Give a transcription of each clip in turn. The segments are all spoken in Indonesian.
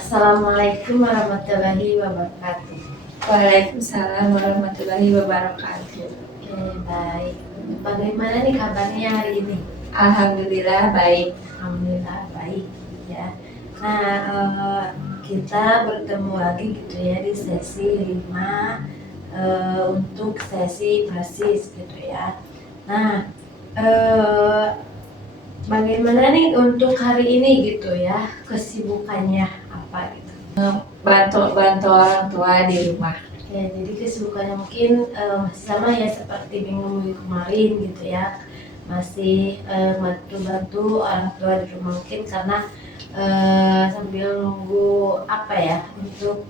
Assalamualaikum warahmatullahi wabarakatuh. Waalaikumsalam warahmatullahi wabarakatuh. Oke, baik. Bagaimana nih kabarnya hari ini? Alhamdulillah baik. Alhamdulillah baik ya. Nah, kita bertemu lagi gitu ya di sesi 5 untuk sesi basis gitu ya. Nah, bagaimana nih untuk hari ini gitu ya, kesibukannya apa gitu? Bantu orang tua di rumah. Ya, jadi kesibukannya mungkin masih sama ya seperti minggu kemarin gitu ya, masih bantu-bantu orang tua di rumah mungkin karena sambil nunggu apa ya untuk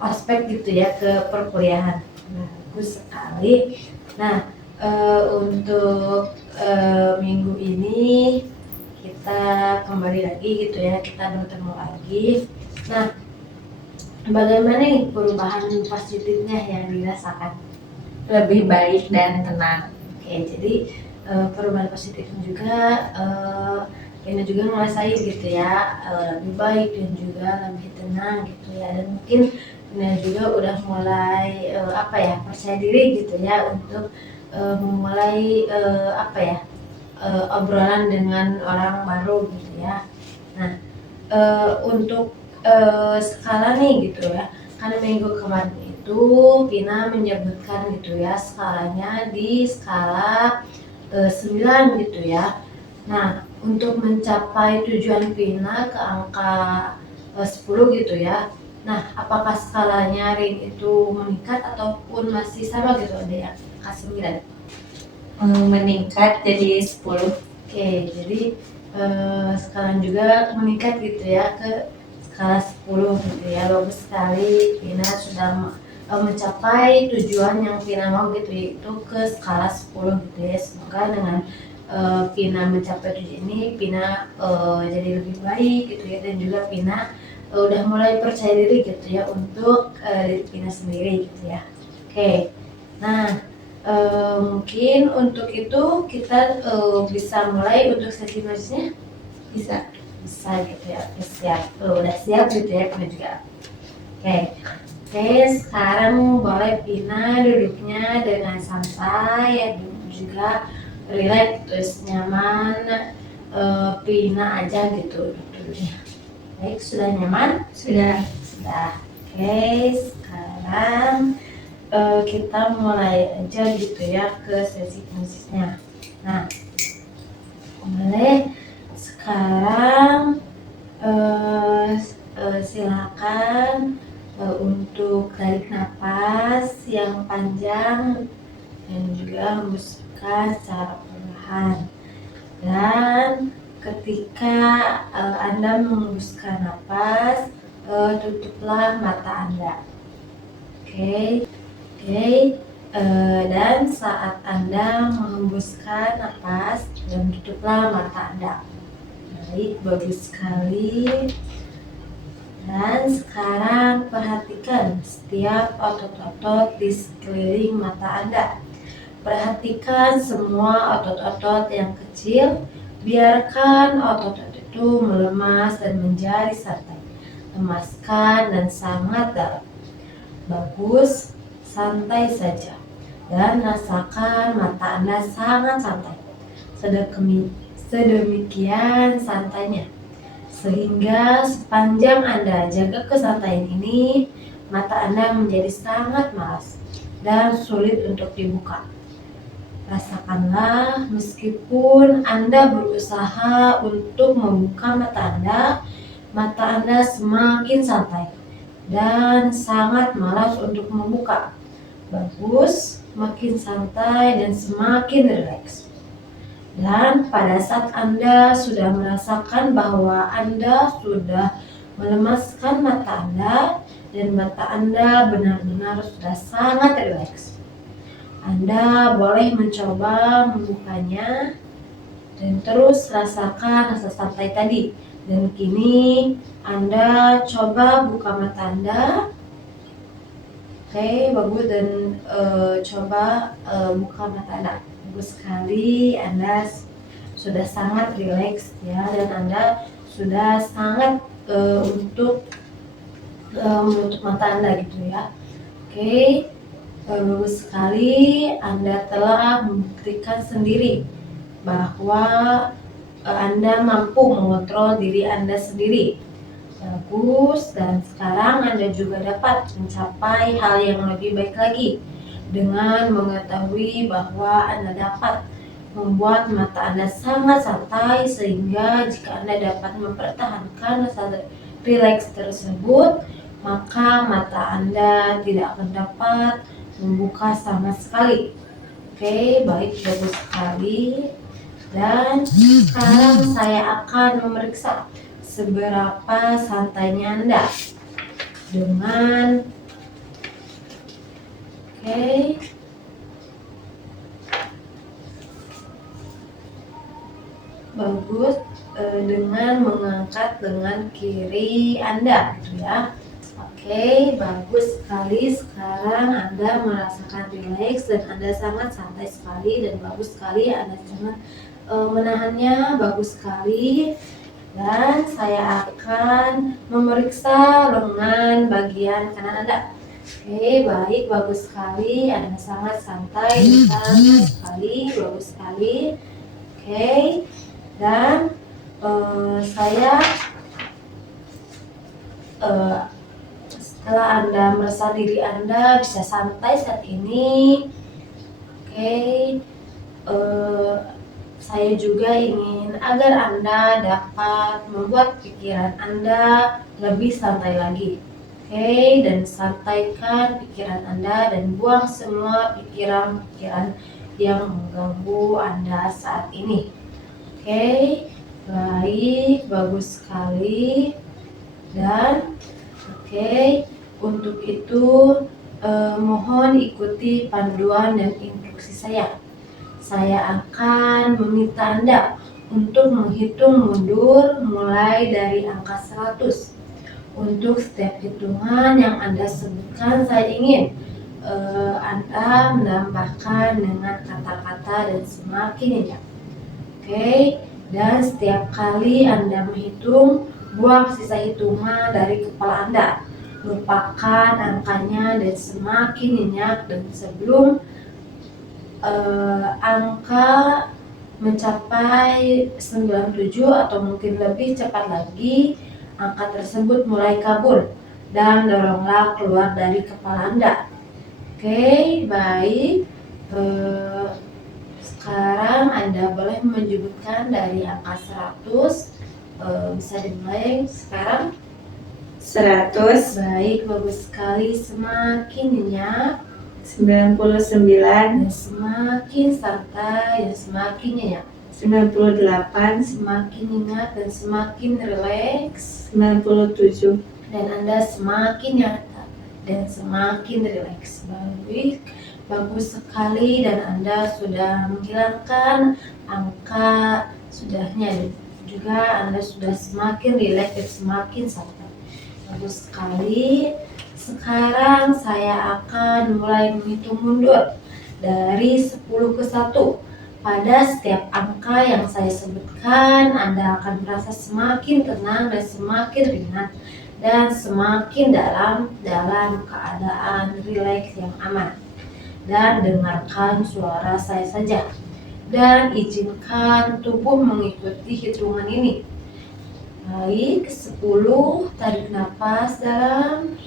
ospek gitu ya ke perkuliahan. Nah, bagus sekali. Nah, untuk minggu ini kita kembali lagi gitu ya, kita bertemu lagi. Nah, bagaimana nih perubahan positifnya yang dirasakan? Lebih baik dan tenang. Oke, jadi perubahan positifnya juga ini juga ngerasain gitu ya, lebih baik dan juga lebih tenang gitu ya, dan mungkin ini juga udah mulai apa ya, percaya diri gitu ya untuk memulai apa ya, obrolan dengan orang baru gitu ya. Nah, untuk skala nih gitu ya, kan minggu kemarin itu Pina menyebutkan gitu ya skalanya di skala 9 gitu ya. Nah, untuk mencapai tujuan Pina ke angka 10 gitu ya. Nah, apakah skalanya ring itu meningkat ataupun masih sama gitu ada yang K9? Meningkat jadi 10. Oke, jadi sekarang juga meningkat gitu ya ke skala 10 gitu ya. Bagus sekali, Pina sudah mencapai tujuan yang Pina mau gitu, yaitu ke skala 10 gitu ya. Semoga dengan Pina mencapai tujuan ini, Pina jadi lebih baik gitu ya, dan juga Pina udah mulai percaya diri gitu ya untuk diri Pina sendiri gitu ya. Oke, nah mungkin untuk itu kita bisa mulai untuk sesi selanjutnya. Bisa gitu ya. Oke, siap. Udah siap gitu ya Pina juga. Oke, sekarang boleh Pina duduknya dengan santai ya, juga relax terus nyaman. Pina aja gitu duduknya. Baik, sudah nyaman? Sudah. Oke, sekarang kita mulai aja gitu ya ke sesi khususnya. Nah, boleh sekarang silakan untuk tarik nafas yang panjang dan juga hembuskan secara perlahan. Dan ketika Anda menghembuskan nafas, tutuplah mata Anda. Oke. Dan saat Anda menghembuskan nafas dan tutuplah mata Anda. Baik, bagus sekali. Dan sekarang perhatikan setiap otot-otot di sekeliling mata Anda. Perhatikan semua otot-otot yang kecil. Biarkan otot-otot itu melemas dan menjadi santai. Lemaskan dan sangat dalam. Bagus. Santai saja dan rasakan mata Anda sangat santai, sedemikian santainya sehingga sepanjang Anda jaga kesantaian ini, mata Anda menjadi sangat malas dan sulit untuk dibuka. Rasakanlah meskipun Anda berusaha untuk membuka mata Anda semakin santai dan sangat malas untuk membuka. Bagus, makin santai dan semakin rileks. Dan pada saat Anda sudah merasakan bahwa Anda sudah melemaskan mata Anda dan mata Anda benar-benar sudah sangat rileks, Anda boleh mencoba membukanya dan terus rasakan rasa santai tadi. Dan kini Anda coba buka mata Anda. Oke, bagus, dan coba buka mata Anda. Bagus sekali, Anda sudah sangat rileks ya, dan Anda sudah sangat untuk menutup mata Anda gitu ya. Oke, bagus sekali Anda telah membuktikan sendiri bahwa Anda mampu mengontrol diri Anda sendiri. Bagus, dan sekarang Anda juga dapat mencapai hal yang lebih baik lagi dengan mengetahui bahwa Anda dapat membuat mata Anda sangat santai, sehingga jika Anda dapat mempertahankan rasa rileks tersebut, maka mata Anda tidak akan dapat membuka sama sekali. Oke, baik, bagus sekali. Dan sekarang saya akan memeriksa seberapa santainya Anda dengan bagus dengan mengangkat lengan kiri Anda gitu ya. Oke, bagus sekali. Sekarang Anda merasakan rileks dan Anda sangat santai sekali, dan bagus sekali Anda sangat menahannya. Bagus sekali. Dan saya akan memeriksa lengan bagian kanan Anda. Oke, baik, bagus sekali. Anda sangat santai dan santai sekali. Bagus sekali. Oke, dan saya setelah Anda merasa diri Anda bisa santai saat ini, saya juga ingin agar Anda dapat membuat pikiran Anda lebih santai lagi. Dan santaikan pikiran Anda dan buang semua pikiran-pikiran yang mengganggu Anda saat ini. Baik, bagus sekali. Dan untuk itu mohon ikuti panduan dan instruksi saya. Saya akan meminta Anda untuk menghitung mundur mulai dari angka 100. Untuk setiap hitungan yang Anda sebutkan, saya ingin Anda menambahkan dengan kata-kata dan semakin indah. Dan setiap kali Anda menghitung, buang sisa hitungan dari kepala Anda. Lupakan angkanya dan semakin nyenyak, dan sebelum angka mencapai 97 atau mungkin lebih cepat lagi, angka tersebut mulai kabur dan doronglah keluar dari kepala Anda. Baik. Sekarang Anda boleh menyebutkan dari angka 100. Bisa dimulai sekarang. 100, Baik, bagus sekali. Semakin nyenyak 99, dan semakin santai dan semakin nyenyak. 98, Semakin nyenyak dan semakin rileks, 97, dan Anda semakin nyata dan semakin rileks. Baik, bagus sekali, dan Anda sudah menghilangkan angka sudahnya, dan juga Anda sudah semakin rileks dan semakin santai. Bagus sekali. Sekarang saya akan mulai menghitung mundur dari 10 ke 1. Pada setiap angka yang saya sebutkan, Anda akan merasa semakin tenang dan semakin ringan dan semakin dalam keadaan rileks yang aman. Dan dengarkan suara saya saja, dan izinkan tubuh mengikuti hitungan ini. Baik, 10, tarik nafas dalam.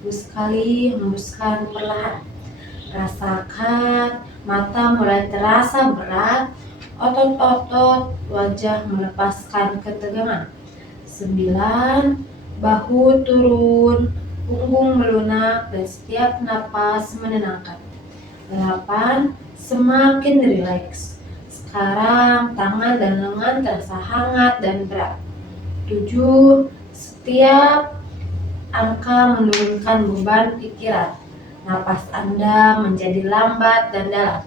Bagus sekali, hembuskan perlahan. Rasakan mata mulai terasa berat, otot-otot wajah melepaskan ketegangan. 9, bahu turun, punggung melunak, dan setiap napas menenangkan. 8, semakin rileks. Sekarang tangan dan lengan terasa hangat dan berat. 7, setiap angka menurunkan beban pikiran. Napas Anda menjadi lambat dan dalam.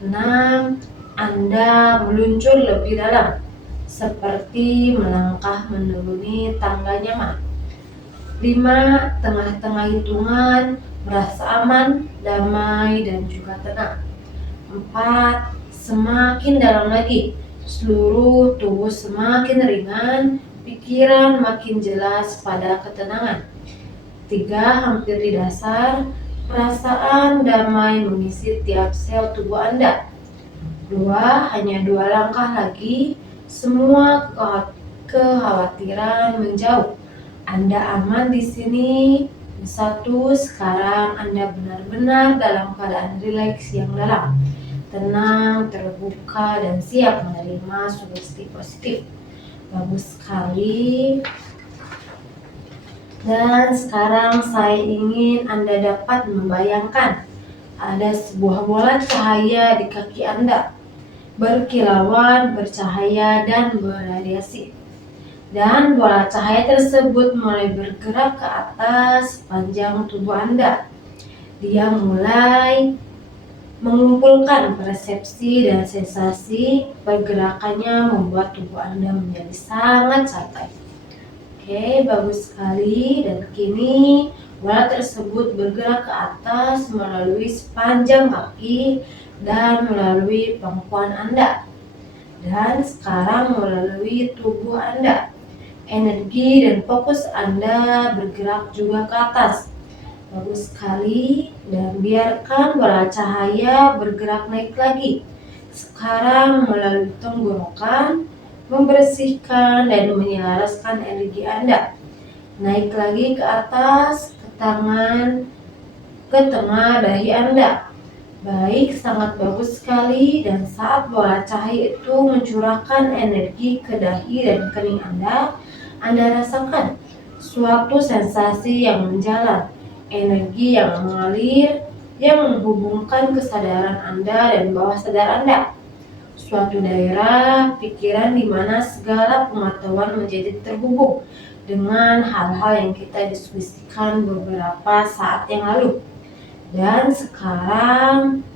6, Anda meluncur lebih dalam, seperti melangkah menuruni tangga nyaman. 5, tengah-tengah hitungan, merasa aman, damai, dan juga tenang. 4, semakin dalam lagi, seluruh tubuh semakin ringan, pikiran makin jelas pada ketenangan. 3. Hampir di dasar, perasaan damai mengisi tiap sel tubuh Anda. 2. Hanya 2 langkah lagi, semua kekhawatiran menjauh. Anda aman di sini. 1. Sekarang Anda benar-benar dalam keadaan rileks yang dalam, tenang, terbuka, dan siap menerima sugesti positif. Bagus sekali. Dan sekarang saya ingin Anda dapat membayangkan ada sebuah bola cahaya di kaki Anda, berkilauan, bercahaya, dan berradiasi. Dan bola cahaya tersebut mulai bergerak ke atas sepanjang tubuh Anda. Dia mulai mengumpulkan persepsi dan sensasi. Pergerakannya membuat tubuh Anda menjadi sangat santai. Oke, bagus sekali. Dan kini bola tersebut bergerak ke atas melalui sepanjang kaki dan melalui pangkuan Anda. Dan sekarang melalui tubuh Anda. Energi dan fokus Anda bergerak juga ke atas. Bagus sekali. Dan biarkan bola cahaya bergerak naik lagi. Sekarang melalui tenggorokan, membersihkan dan menyelaraskan energi Anda. Naik lagi ke atas, ke tangan, ke tengah dahi Anda. Baik, sangat bagus sekali. Dan saat bola cahaya itu mencurahkan energi ke dahi dan kening Anda rasakan suatu sensasi yang menjalar, energi yang mengalir, yang menghubungkan kesadaran Anda dan bawah sadar Anda. Suatu daerah pikiran di mana segala pengetahuan menjadi terhubung dengan hal-hal yang kita diskusikan beberapa saat yang lalu. Dan sekarang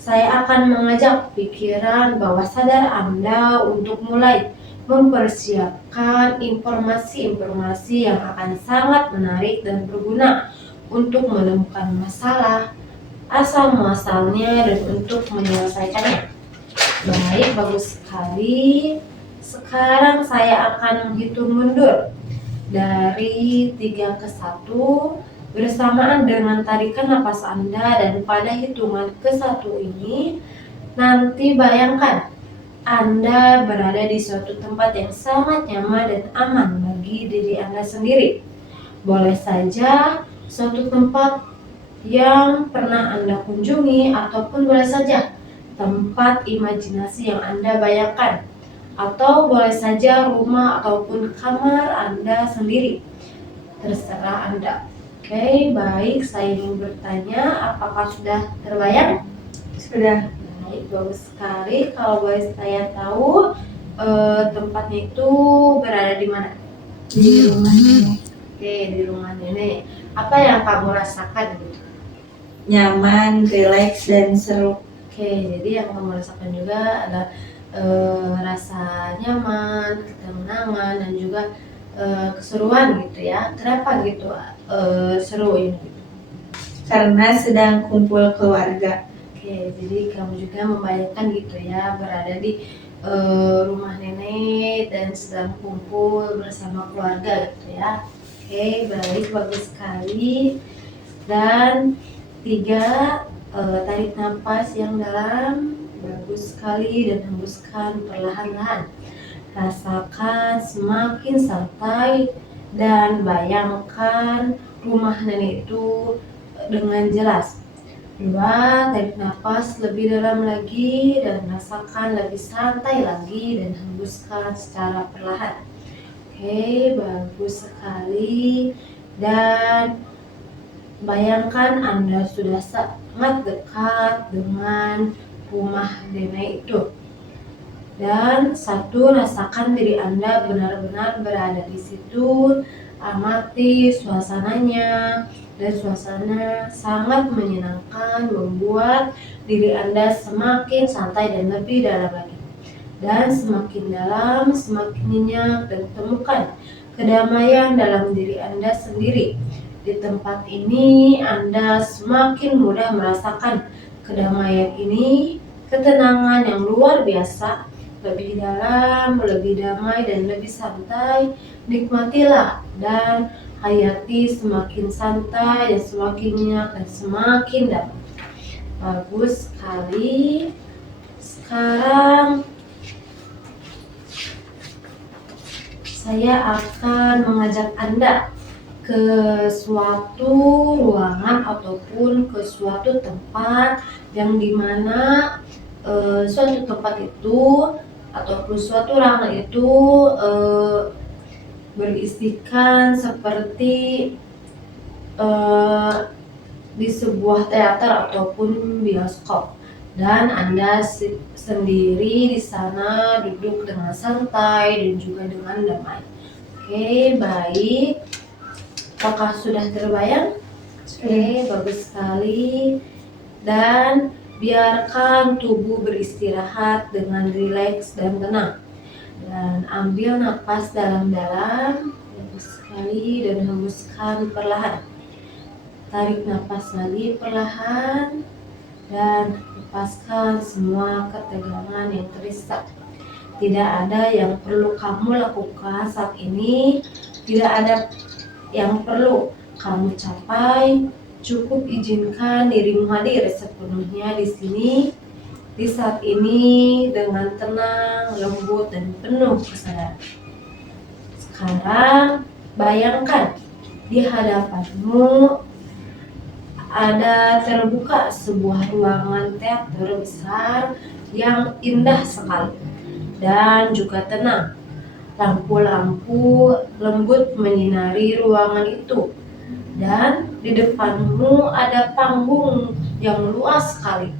saya akan mengajak pikiran bawah sadar Anda untuk mulai mempersiapkan informasi-informasi yang akan sangat menarik dan berguna untuk menemukan masalah, asal-muasalnya, dan untuk menyelesaikannya. Baik, bagus sekali. Sekarang saya akan menghitung mundur dari 3 ke 1 bersamaan dengan tarikan napas Anda, dan pada hitungan ke 1 ini nanti bayangkan Anda berada di suatu tempat yang sangat nyaman dan aman bagi diri Anda sendiri. Boleh saja suatu tempat yang pernah Anda kunjungi, ataupun boleh saja tempat imajinasi yang Anda bayangkan, atau boleh saja rumah ataupun kamar Anda sendiri. Terserah Anda. Oke, baik, saya ingin bertanya, apakah sudah terbayang? Sudah. Baik, bagus sekali. Kalau boleh saya tahu, tempatnya itu berada di mana? Di rumah nenek. Oke, di rumah nenek. Apa yang kamu rasakan gitu? Nyaman, rileks, dan seru. Oke, jadi yang kamu rasakan juga ada rasa nyaman, ketenangan, dan juga keseruan gitu ya. Kenapa gitu seru ini? Karena sedang kumpul keluarga. Oke, jadi kamu juga membayangkan gitu ya, berada di rumah nenek dan sedang kumpul bersama keluarga gitu ya. Oke, baik, bagus sekali. Dan 3, tarik nafas yang dalam, bagus sekali, dan hembuskan perlahan-lahan. Rasakan semakin santai dan bayangkan rumah nenek itu dengan jelas. 2, tarik nafas lebih dalam lagi dan rasakan lebih santai lagi dan hembuskan secara perlahan. Oke, bagus sekali. Dan bayangkan Anda sudah sangat dekat dengan rumah nenek itu. Dan 1, rasakan diri Anda benar-benar berada di situ, amati suasananya, dan suasana sangat menyenangkan, membuat diri Anda semakin santai dan lebih dalam lagi. Dan semakin dalam, semakin nyenyak, dan temukan kedamaian dalam diri Anda sendiri. Di tempat ini Anda semakin mudah merasakan kedamaian ini, ketenangan yang luar biasa lebih dalam, lebih damai, dan lebih santai. Nikmatilah dan hayati semakin santai dan semakin nyenyak dan semakin damai. Bagus sekali. Sekarang saya akan mengajak Anda ke suatu ruangan ataupun ke suatu tempat yang dimana suatu tempat itu ataupun suatu ruangan itu berisikan seperti di sebuah teater ataupun bioskop, dan Anda sendiri di sana duduk dengan santai dan juga dengan damai. Oke, baik. Apakah sudah terbayang? Oke, bagus sekali. Dan biarkan tubuh beristirahat dengan rileks dan tenang. Dan ambil napas dalam-dalam, bagus sekali, dan hembuskan perlahan. Tarik napas lagi perlahan dan lepaskan semua ketegangan yang terisa. Tidak ada yang perlu kamu lakukan saat ini. Tidak ada yang perlu kamu capai. Cukup izinkan dirimu hadir sepenuhnya di sini, di saat ini, dengan tenang, lembut, dan penuh kesadaran. Sekarang bayangkan di hadapanmu ada terbuka sebuah ruangan teater besar yang indah sekali dan juga tenang. Lampu-lampu lembut menyinari ruangan itu, dan di depanmu ada panggung yang luas sekali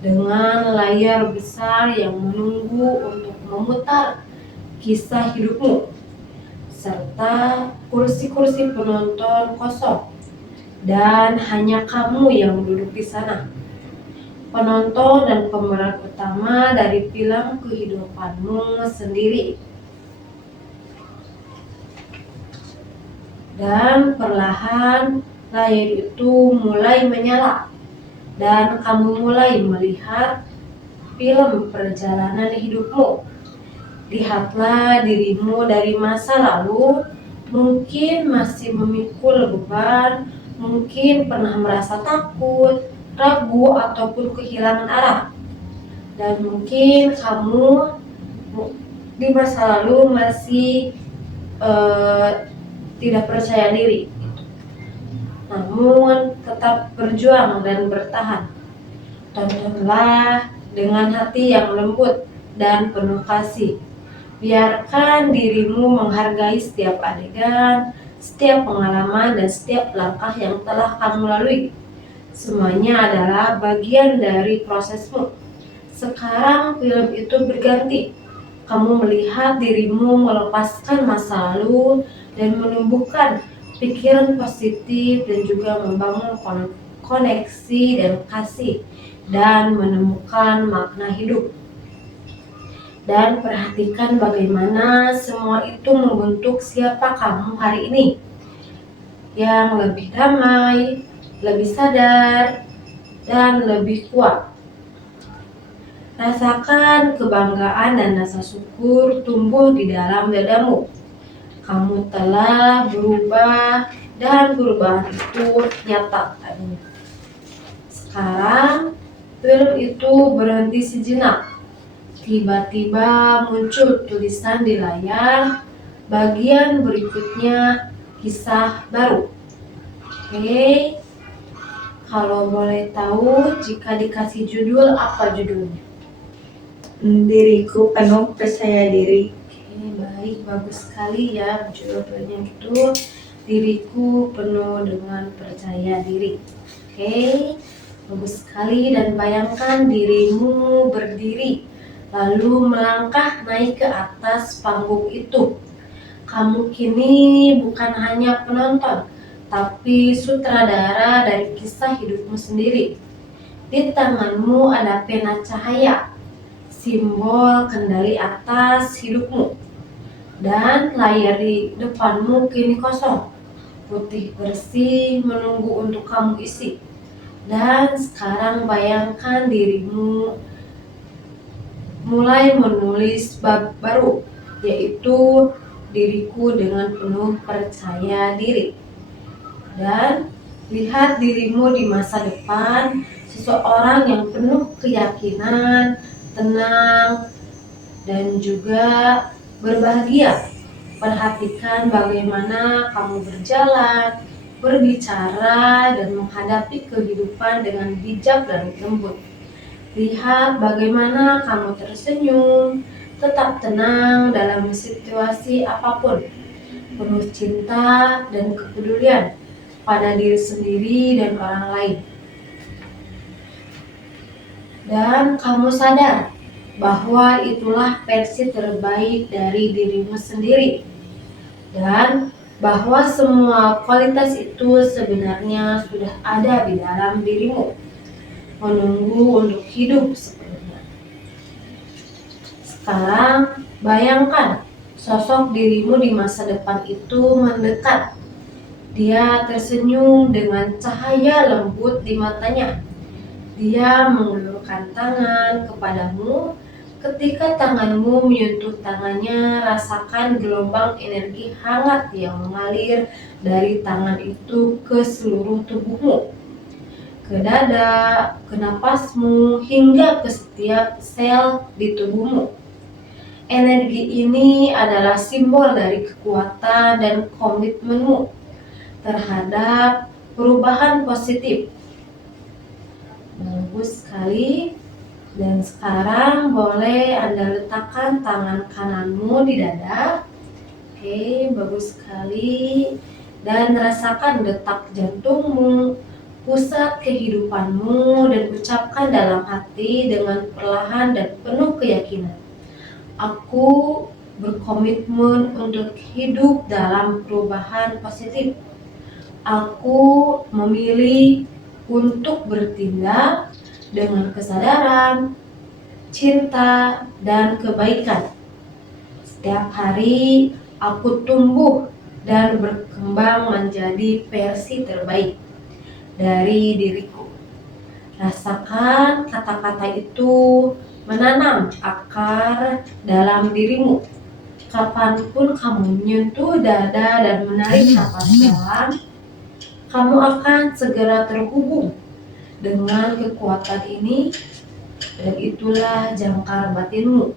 dengan layar besar yang menunggu untuk memutar kisah hidupmu, serta kursi-kursi penonton kosong, dan hanya kamu yang duduk di sana, penonton dan pemeran utama dari film kehidupanmu sendiri. Dan perlahan layar itu mulai menyala dan kamu mulai melihat film perjalanan hidupmu. Lihatlah dirimu dari masa lalu, mungkin masih memikul beban, mungkin pernah merasa takut, ragu, ataupun kehilangan arah. Dan mungkin kamu di masa lalu masih tidak percaya diri, namun tetap berjuang dan bertahan. Tontonlah dengan hati yang lembut dan penuh kasih. Biarkan dirimu menghargai setiap adegan, setiap pengalaman, dan setiap langkah yang telah kamu lalui. Semuanya adalah bagian dari prosesmu. Sekarang film itu berganti. Kamu melihat dirimu melepaskan masa lalu dan menumbuhkan pikiran positif dan juga membangun koneksi dan kasih dan menemukan makna hidup. Dan perhatikan bagaimana semua itu membentuk siapa kamu hari ini, yang lebih damai, lebih sadar, dan lebih kuat. Rasakan kebanggaan dan rasa syukur tumbuh di dalam dadamu. Kamu telah berubah dan perubahan itu nyata adanya. Sekarang film itu berhenti sejenak. Tiba-tiba muncul tulisan di layar, bagian berikutnya kisah baru. Oke, kalau boleh tahu, jika dikasih judul, apa judulnya? Diriku penuh percaya diri. Oke, baik, bagus sekali ya judulnya itu, diriku penuh dengan percaya diri. Oke, bagus sekali. Dan bayangkan dirimu berdiri lalu melangkah naik ke atas panggung itu. Kamu kini bukan hanya penonton, tapi sutradara dari kisah hidupmu sendiri. Di tanganmu ada pena cahaya, simbol kendali atas hidupmu. Dan layar di depanmu kini kosong, putih bersih, menunggu untuk kamu isi. Dan sekarang bayangkan dirimu mulai menulis bab baru, yaitu diriku dengan penuh percaya diri. Dan lihat dirimu di masa depan, seseorang yang penuh keyakinan, tenang, dan juga berbahagia. Perhatikan bagaimana kamu berjalan, berbicara, dan menghadapi kehidupan dengan bijak dan lembut. Lihat bagaimana kamu tersenyum, tetap tenang dalam situasi apapun, penuh cinta dan kepedulian pada diri sendiri dan orang lain. Dan kamu sadar bahwa itulah versi terbaik dari dirimu sendiri, dan bahwa semua kualitas itu sebenarnya sudah ada di dalam dirimu, menunggu untuk hidup sepenuhnya. Sekarang bayangkan sosok dirimu di masa depan itu mendekat. Dia tersenyum dengan cahaya lembut di matanya. Dia mengulurkan tangan kepadamu. Ketika tanganmu menyentuh tangannya, rasakan gelombang energi hangat yang mengalir dari tangan itu ke seluruh tubuhmu, ke dada, ke napasmu, hingga ke setiap sel di tubuhmu. Energi ini adalah simbol dari kekuatan dan komitmenmu terhadap perubahan positif. Bagus sekali. Dan sekarang boleh Anda letakkan tangan kananmu di dada. Oke, bagus sekali. Dan rasakan detak jantungmu, pusat kehidupanmu, dan ucapkan dalam hati dengan perlahan dan penuh keyakinan. Aku berkomitmen untuk hidup dalam perubahan positif. Aku memilih untuk bertindak dengan kesadaran, cinta, dan kebaikan. Setiap hari aku tumbuh dan berkembang menjadi versi terbaik dari diriku. Rasakan kata-kata itu menanam akar dalam dirimu. Kapanpun kamu menyentuh dada dan menarik napas dalam, kamu akan segera terhubung dengan kekuatan ini, dan itulah jangkar batinmu,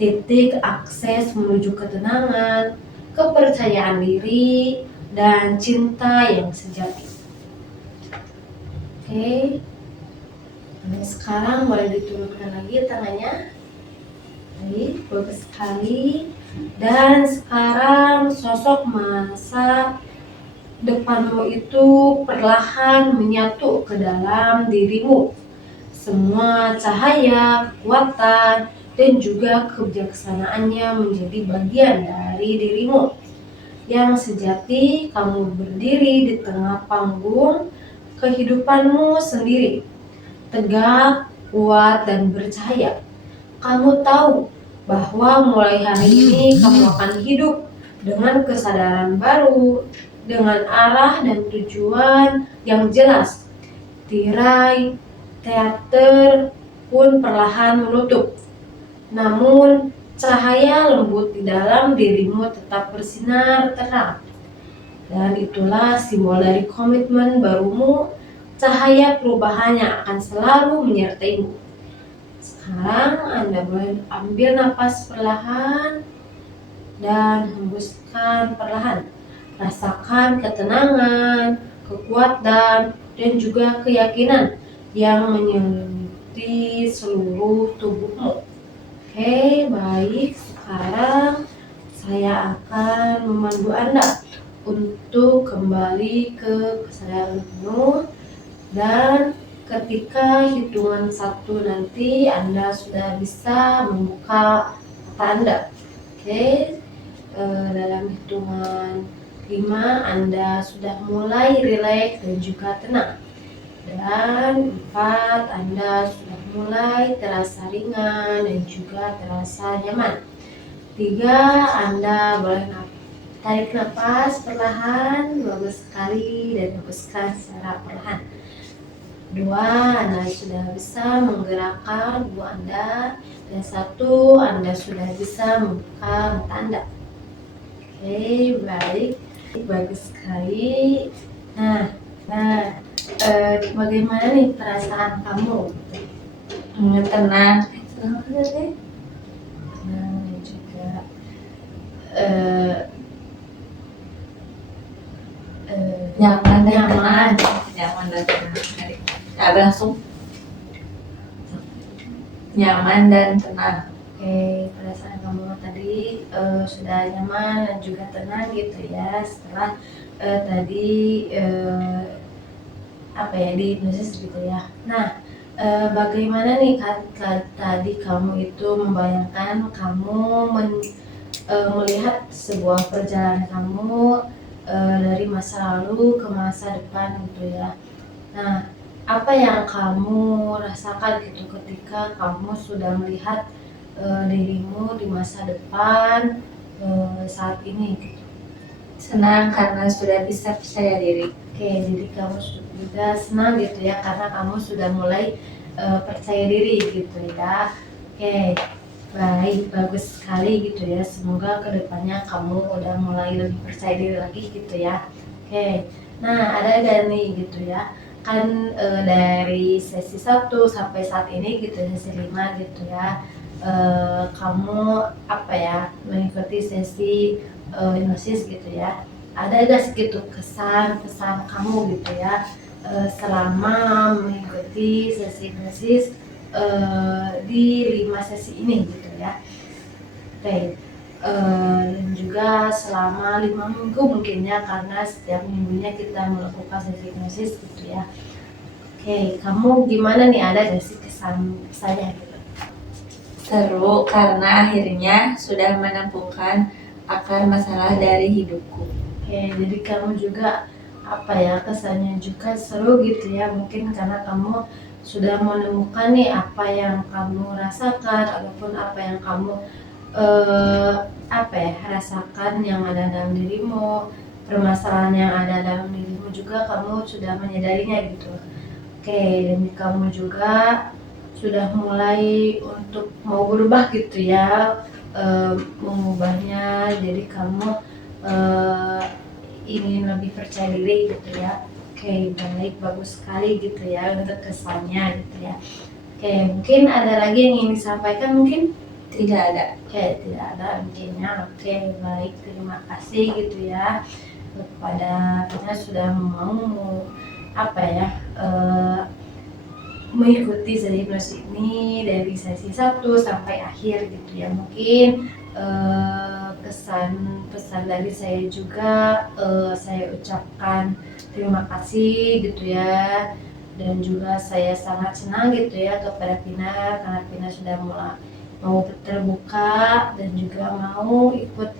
titik akses menuju ketenangan, kepercayaan diri, dan cinta yang sejati. Oke, dan sekarang boleh diturunkan lagi tangannya. Baik, bagus sekali. Dan sekarang sosok masa depanmu itu perlahan menyatu ke dalam dirimu. Semua cahaya, kekuatan, dan juga kebijaksanaannya menjadi bagian dari dirimu. Yang sejati kamu berdiri di tengah panggung kehidupanmu sendiri, tegak, kuat, dan bercahaya. Kamu tahu bahwa mulai hari ini kamu akan hidup dengan kesadaran baru, dengan arah dan tujuan yang jelas. Tirai teater pun perlahan menutup, namun cahaya lembut di dalam dirimu tetap bersinar terang. Dan itulah simbol dari komitmen barumu, cahaya perubahan yang akan selalu menyertaimu. Sekarang Anda boleh ambil napas perlahan dan hembuskan perlahan. Rasakan ketenangan, kekuatan, dan juga keyakinan yang menyelimuti seluruh tubuhmu. Oke, baik. Sekarang saya akan memandu Anda untuk kembali ke kesadaran penuh, dan ketika hitungan 1 nanti Anda sudah bisa membuka mata Anda. Oke, dalam hitungan 5 Anda sudah mulai rileks dan juga tenang. Dan 4 Anda sudah mulai terasa ringan dan juga terasa nyaman. 3 Anda boleh tarik nafas perlahan, bagus sekali, dan hembuskan secara perlahan. Dua, Anda sudah bisa menggerakkan tubuh Anda. Dan satu, Anda sudah bisa membuka mata Anda. Oke, baik. Bagus sekali. Nah, bagaimana nih perasaan kamu? Tenang. Tenang juga. Eh, Nyaman dan Nyaman. tenang. Nyaman dan tenang. Ya, langsung. Nyaman dan tenang. Oke, perasaan kamu tadi sudah nyaman dan juga tenang gitu ya setelah tadi dihipnosis gitu ya. Nah, bagaimana nih tadi kamu itu membayangkan kamu melihat sebuah perjalanan kamu dari masa lalu ke masa depan gitu ya. Nah, apa yang kamu rasakan gitu ketika kamu sudah melihat dirimu di masa depan saat ini gitu? Senang karena sudah bisa percaya diri. Oke, jadi kamu juga senang gitu ya karena kamu sudah mulai percaya diri gitu ya. Oke, baik, bagus sekali gitu ya. Semoga kedepannya kamu udah mulai lebih percaya diri lagi gitu ya. Oke, nah ada gak nih gitu ya. Kan dari sesi 1 sampai saat ini gitu, sesi 5 gitu ya. Kamu mengikuti sesi hipnosis gitu ya. Ada gak gitu kesan-pesan kamu gitu ya selama mengikuti sesi hipnosis di 5 sesi ini gitu ya. Oke, dan juga selama 5 minggu mungkin ya karena setiap minggunya kita melakukan sesi hipnosis gitu ya. Oke, kamu gimana nih, ada gak sih kesan-pesannya gitu? Seru karena akhirnya sudah menemukan akar masalah dari hidupku. Oke, jadi kamu juga kesannya juga seru gitu ya, mungkin karena kamu sudah menemukan nih apa yang kamu rasakan ataupun apa yang kamu rasakan yang ada dalam dirimu, permasalahan yang ada dalam dirimu juga kamu sudah menyadarinya gitu. Oke, dan kamu juga sudah mulai untuk mau berubah gitu ya, mengubahnya jadi kamu ingin lebih percaya diri gitu ya. Oke, baik, bagus sekali gitu ya untuk kesannya gitu ya. Oke, mungkin ada lagi yang ingin disampaikan mungkin? Tidak ada. Oke, tidak ada mungkinnya. Oke, baik, terima kasih gitu ya kepada kita sudah mau mengikuti sesi hipnosis ini dari sesi 1 sampai akhir gitu ya. Mungkin kesan pesan dari saya juga saya ucapkan terima kasih gitu ya, dan juga saya sangat senang gitu ya kepada Pina karena Pina sudah mau terbuka dan juga mau ikut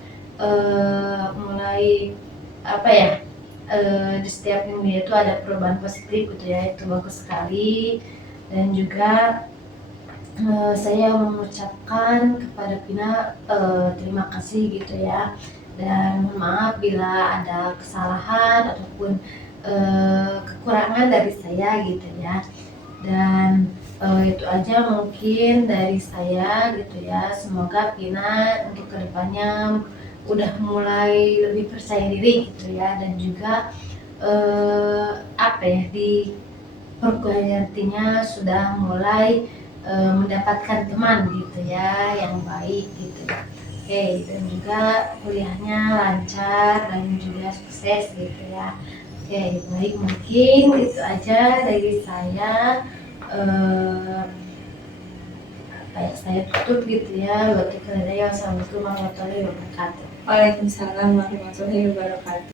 mulai di setiap minggu itu ada perubahan positif gitu ya, itu bagus sekali. Dan juga saya mengucapkan kepada Pina terima kasih gitu ya, dan mohon maaf bila ada kesalahan ataupun kekurangan dari saya gitu ya. Dan itu aja mungkin dari saya gitu ya. Semoga Pina untuk kedepannya udah mulai lebih percaya diri gitu ya, dan juga di perguruan tingginya sudah mulai mendapatkan teman gitu ya yang baik gitu. Oke, dan juga kuliahnya lancar dan juga sukses gitu ya. Oke, baik, mungkin itu aja dari saya. Saya tutup gitu ya. Wassalamualaikum warahmatullahi wabarakatuh. Waalaikumsalam warahmatullahi wabarakatuh.